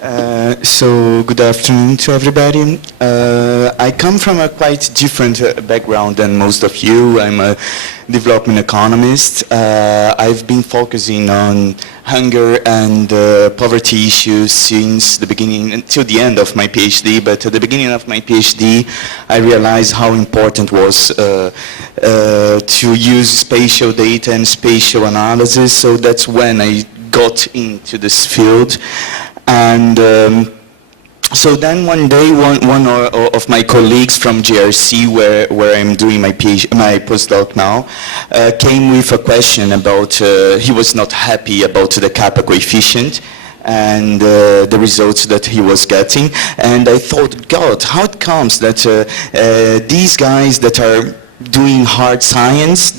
So good afternoon to everybody. I come from a quite different background than most of you. I'm a development economist. I've been focusing on hunger and poverty issues since the beginning until the end of my PhD. But at the beginning of my PhD, I realized how important was to use spatial data and spatial analysis. So that's when I got into this field. And so then one day, one of my colleagues from GRC, where I'm doing my postdoc now, came with a question about, he was not happy about the kappa coefficient and the results that he was getting. And I thought, God, how it comes that these guys that are doing hard science,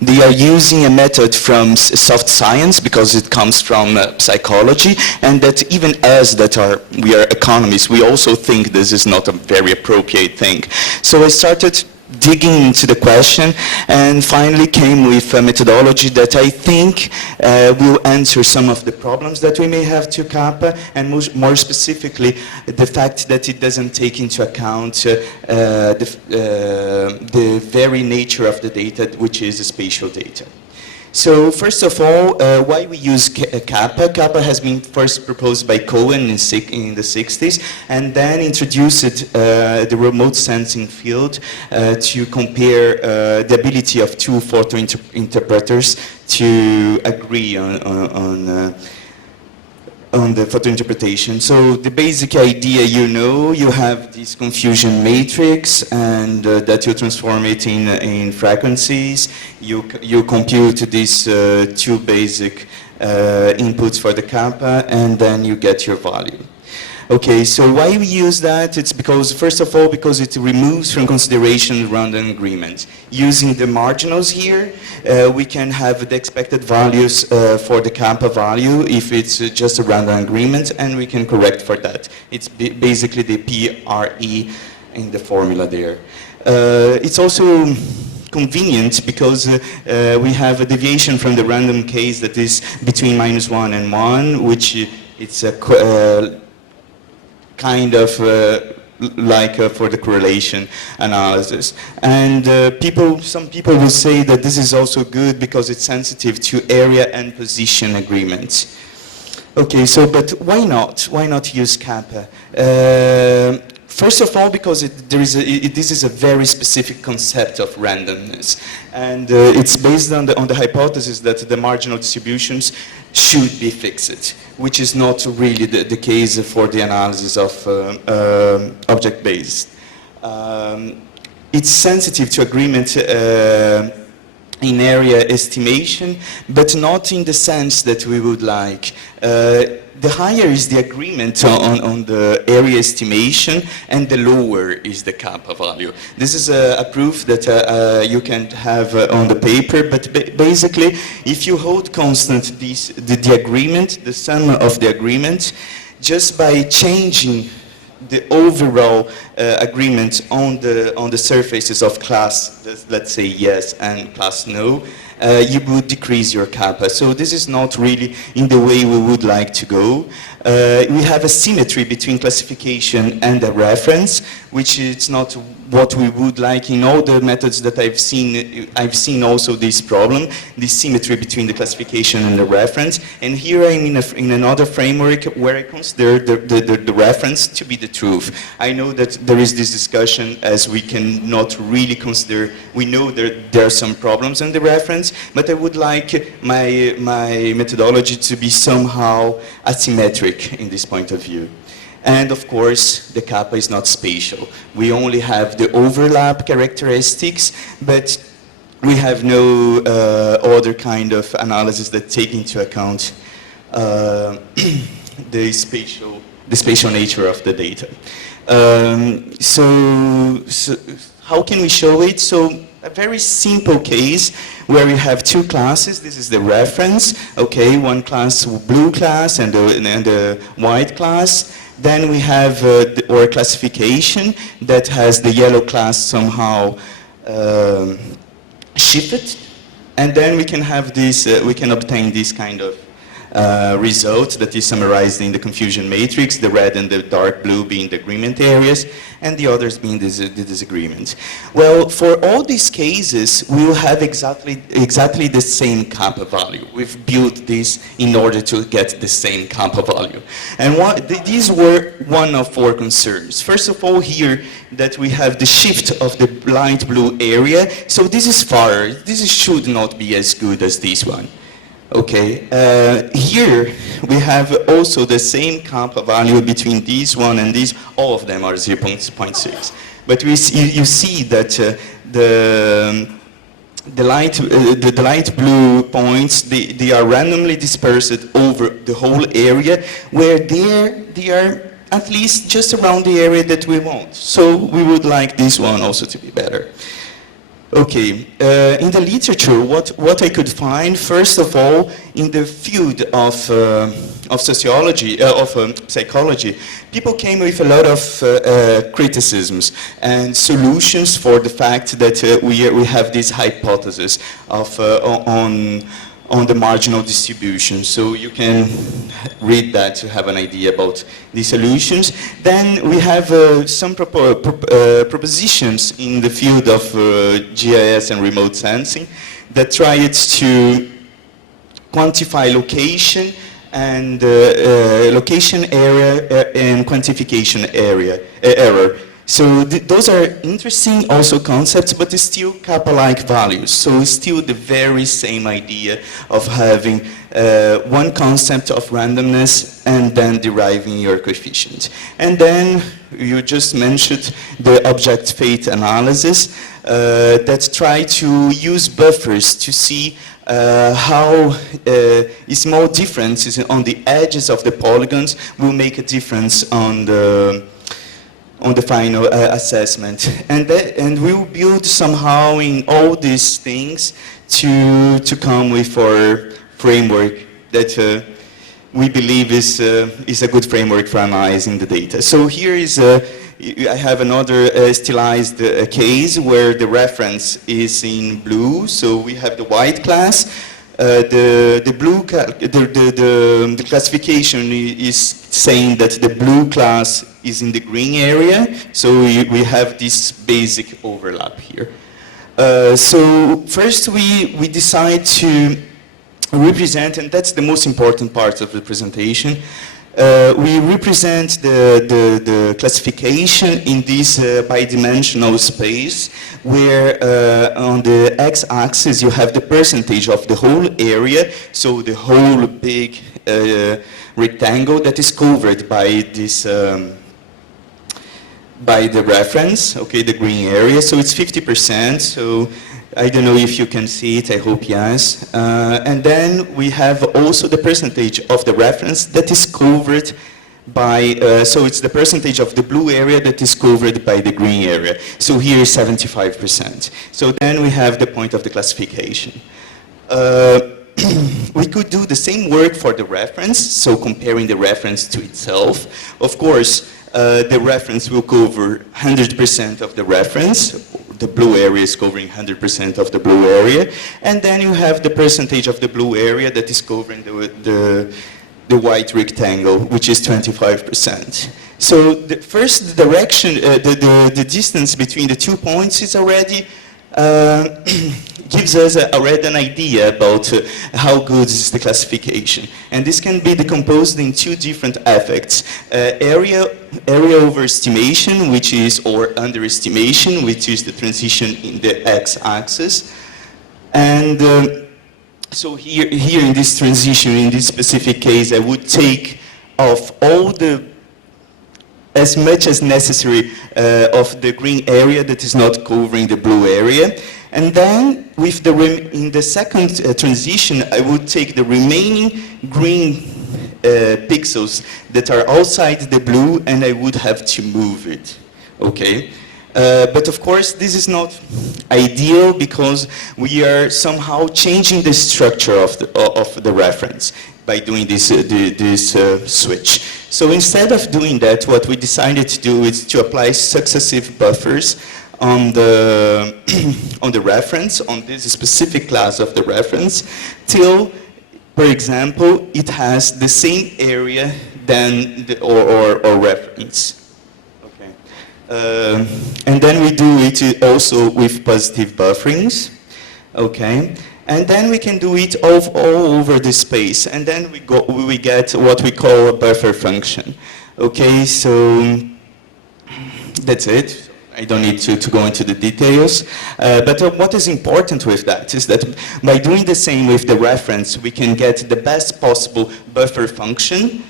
they are using a method from soft science because it comes from psychology, and that even us we are economists, we also think this is not a very appropriate thing. So I started digging into the question and finally came with a methodology that I think will answer some of the problems that we may have to kappa, and more specifically the fact that it doesn't take into account the very nature of the data, which is spatial data. So first of all, why we use kappa? Kappa has been first proposed by Cohen in the 60s, and then introduced the remote sensing field to compare the ability of two photo interpreters to agree on the photo interpretation. So the basic idea, you have this confusion matrix, and that you transform it in frequencies. You compute these two basic inputs for the kappa, and then you get your value. Okay, so why we use that? It's because, first of all, because it removes from consideration random agreements. Using the marginals here, we can have the expected values for the kappa value if it's just a random agreement, and we can correct for that. It's basically the PRE in the formula there. It's also convenient because we have a deviation from the random case that is between -1 and 1, which it's a kind of like for the correlation analysis. And some people will say that this is also good because it's sensitive to area and position agreements. Okay, so but why not? Why not use kappa? First of all, because this is a very specific concept of randomness, and it's based on the hypothesis that the marginal distributions should be fixed, which is not really the case for the analysis of object-based. It's sensitive to agreement in area estimation, but not in the sense that we would like. The higher is the agreement on the area estimation, and the lower is the kappa value. This is a proof that you can have on the paper, but basically, if you hold constant the agreement, the sum of the agreement, just by changing the overall agreement on the surfaces of class, let's say yes, and class no, you would decrease your kappa. So this is not really in the way we would like to go. We have a symmetry between classification and the reference, which is not what we would like in all the methods that I've seen. I've seen also this problem, this symmetry between the classification and the reference. And here I'm in another framework where I consider the reference to be the truth. I know that there is this discussion as we cannot really consider, we know there are some problems in the reference, but I would like my methodology to be somehow asymmetric in this point of view. And of course, the kappa is not spatial. We only have the overlap characteristics, but we have no other kind of analysis that take into account the spatial nature of the data. So how can we show it? So a very simple case where we have two classes. This is the reference, okay, one class, blue class, and the white class. Then we have our classification that has the yellow class somehow shifted, and then we can have this, we can obtain this kind of result that is summarized in the confusion matrix, the red and the dark blue being the agreement areas, and the others being the disagreement. Well, for all these cases, we will have exactly the same kappa value. We've built this in order to get the same kappa value. And these were one of our concerns. First of all, here that we have the shift of the light blue area. So this is far. This should not be as good as this one. Okay, here we have also the same kappa value between this one and this. All of them are 0.6. But you see that the light blue points, they are randomly dispersed over the whole area, where they are at least just around the area that we want. So we would like this one also to be better. Okay, in the literature, what I could find, first of all, in the field of sociology, psychology, people came with a lot of criticisms and solutions for the fact that we have this hypothesis of on the marginal distribution. So you can read that to have an idea about the solutions. Then we have some propositions in the field of GIS and remote sensing that tried to quantify location and location area and quantification error. So those are interesting also concepts, but it's still kappa-like values. So it's still the very same idea of having one concept of randomness and then deriving your coefficient. And then you just mentioned the object fate analysis that try to use buffers to see how small differences on the edges of the polygons will make a difference on the final assessment. And we'll build somehow in all these things to come with our framework that we believe is a good framework for analyzing the data. So here is I have another stylized case where the reference is in blue. So we have the white class. The classification is saying that the blue class is in the green area, so we have this basic overlap here. So first we decide to represent, and that's the most important part of the presentation, we represent the classification in this bidimensional space where on the x-axis you have the percentage of the whole area, so the whole big rectangle that is covered by this by the reference, okay, the green area, so it's 50%, so I don't know if you can see it, I hope yes. And then we have also the percentage of the reference that is covered by, so it's the percentage of the blue area that is covered by the green area. So here is 75%. So then we have the point of the classification. We could do the same work for the reference, so comparing the reference to itself. Of course, the reference will cover 100% of the reference. The blue area is covering 100% of the blue area. And then you have the percentage of the blue area that is covering the white rectangle, which is 25%. So the first direction, the distance between the 2 points is already gives us already an idea about how good is the classification. And this can be decomposed in two different effects. Area overestimation, which is, or underestimation, which is the transition in the x-axis. And so here in this transition, in this specific case, I would take off all the as much as necessary of the green area that is not covering the blue area. And then with in the second transition, I would take the remaining green pixels that are outside the blue and I would have to move it, okay? But of course, this is not ideal because we are somehow changing the structure of the reference by doing this switch. So instead of doing that, what we decided to do is to apply successive buffers on the reference, on this specific class of the reference, till For example, it has the same area than or reference. Okay. And then we do it also with positive bufferings. Okay. And then we can do it all over the space. And then we get what we call a buffer function. Okay, so that's it. I don't need to go into the details. But what is important with that is that by doing the same with the reference, we can get the best possible buffer function,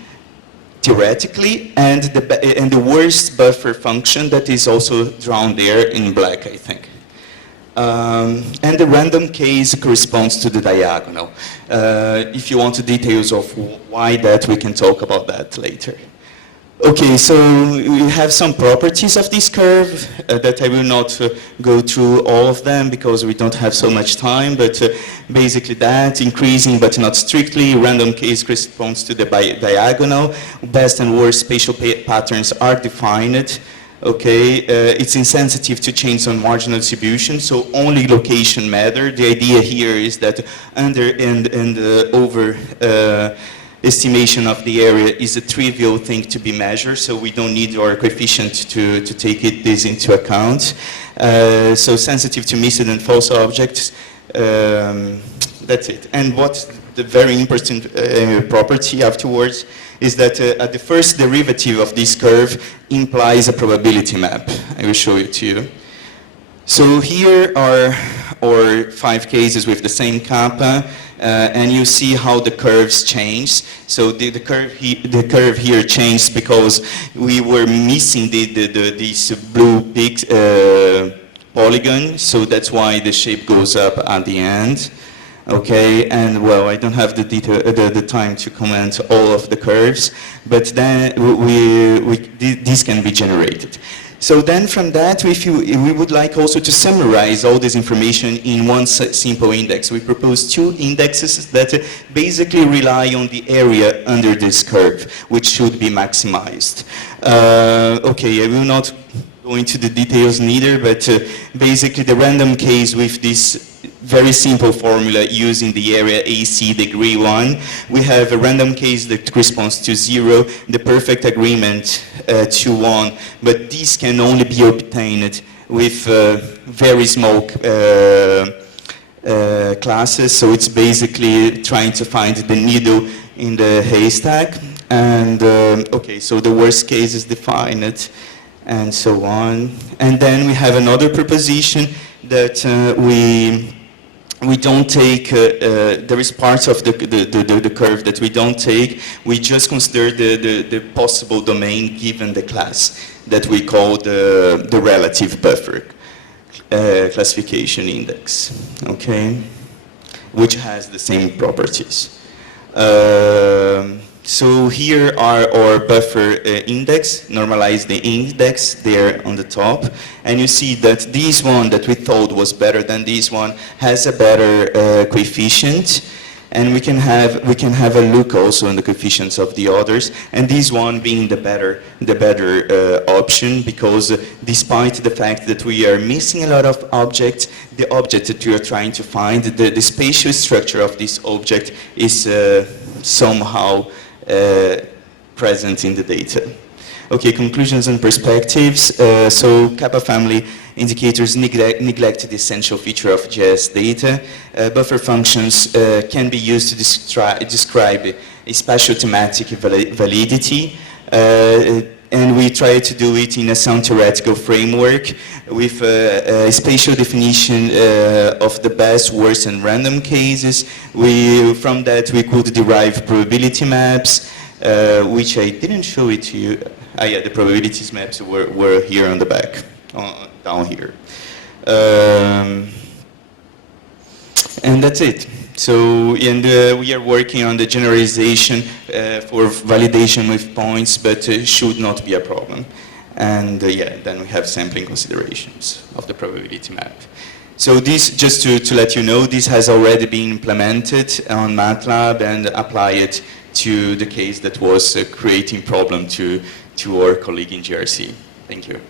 theoretically, and the worst buffer function that is also drawn there in black, I think. And the random case corresponds to the diagonal. If you want the details of why that, we can talk about that later. Okay, so we have some properties of this curve that I will not go through all of them because we don't have so much time, but basically that, increasing but not strictly, random case corresponds to the diagonal, best and worst spatial patterns are defined. Okay, it's insensitive to change on marginal distribution, so only location matter. The idea here is that under and over estimation of the area is a trivial thing to be measured, so we don't need our coefficient to take this into account. So sensitive to missed and false objects, that's it. And what's the very important property afterwards is that the first derivative of this curve implies a probability map. I will show it to you. So here are our 5 cases with the same kappa, and you see how the curves change. So the curve here changed because we were missing this blue big polygon, so that's why the shape goes up at the end. Okay, and well, I don't have the time to comment all of the curves, but then these can be generated. So then from that, we would like also to summarize all this information in one simple index. We propose 2 indexes that basically rely on the area under this curve, which should be maximized. Okay, I will not go into the details neither, but basically the random case with this very simple formula using the area AC degree 1. We have a random case that corresponds to 0, the perfect agreement to 1, but this can only be obtained with very small classes, so it's basically trying to find the needle in the haystack. And okay, so the worst case is defined, and so on. And then we have another proposition that we don't take, there is parts of the curve that we don't take. We just consider the possible domain given the class that we call the relative buffer classification index, okay, which has the same properties. So here are our buffer index, normalize the index there on the top, and you see that this one that we thought was better than this one has a better coefficient, and we can have a look also on the coefficients of the others, and this one being the better option, because despite the fact that we are missing a lot of objects, the object that we are trying to find, the spatial structure of this object is somehow present in the data. Okay, conclusions and perspectives. So kappa family indicators neglect the essential feature of GIS data. Buffer functions can be used to describe a spatial thematic validity. And we try to do it in a sound theoretical framework with a spatial definition of the best, worst, and random cases. From that we could derive probability maps, which I didn't show it to you. Yeah, the probabilities maps were here on the back, down here. And that's it. So, and we are working on the generalization for validation with points, but should not be a problem. And yeah, then we have sampling considerations of the probability map. So this, just to let you know, this has already been implemented on MATLAB and applied to the case that was creating problem to our colleague in GRC. Thank you.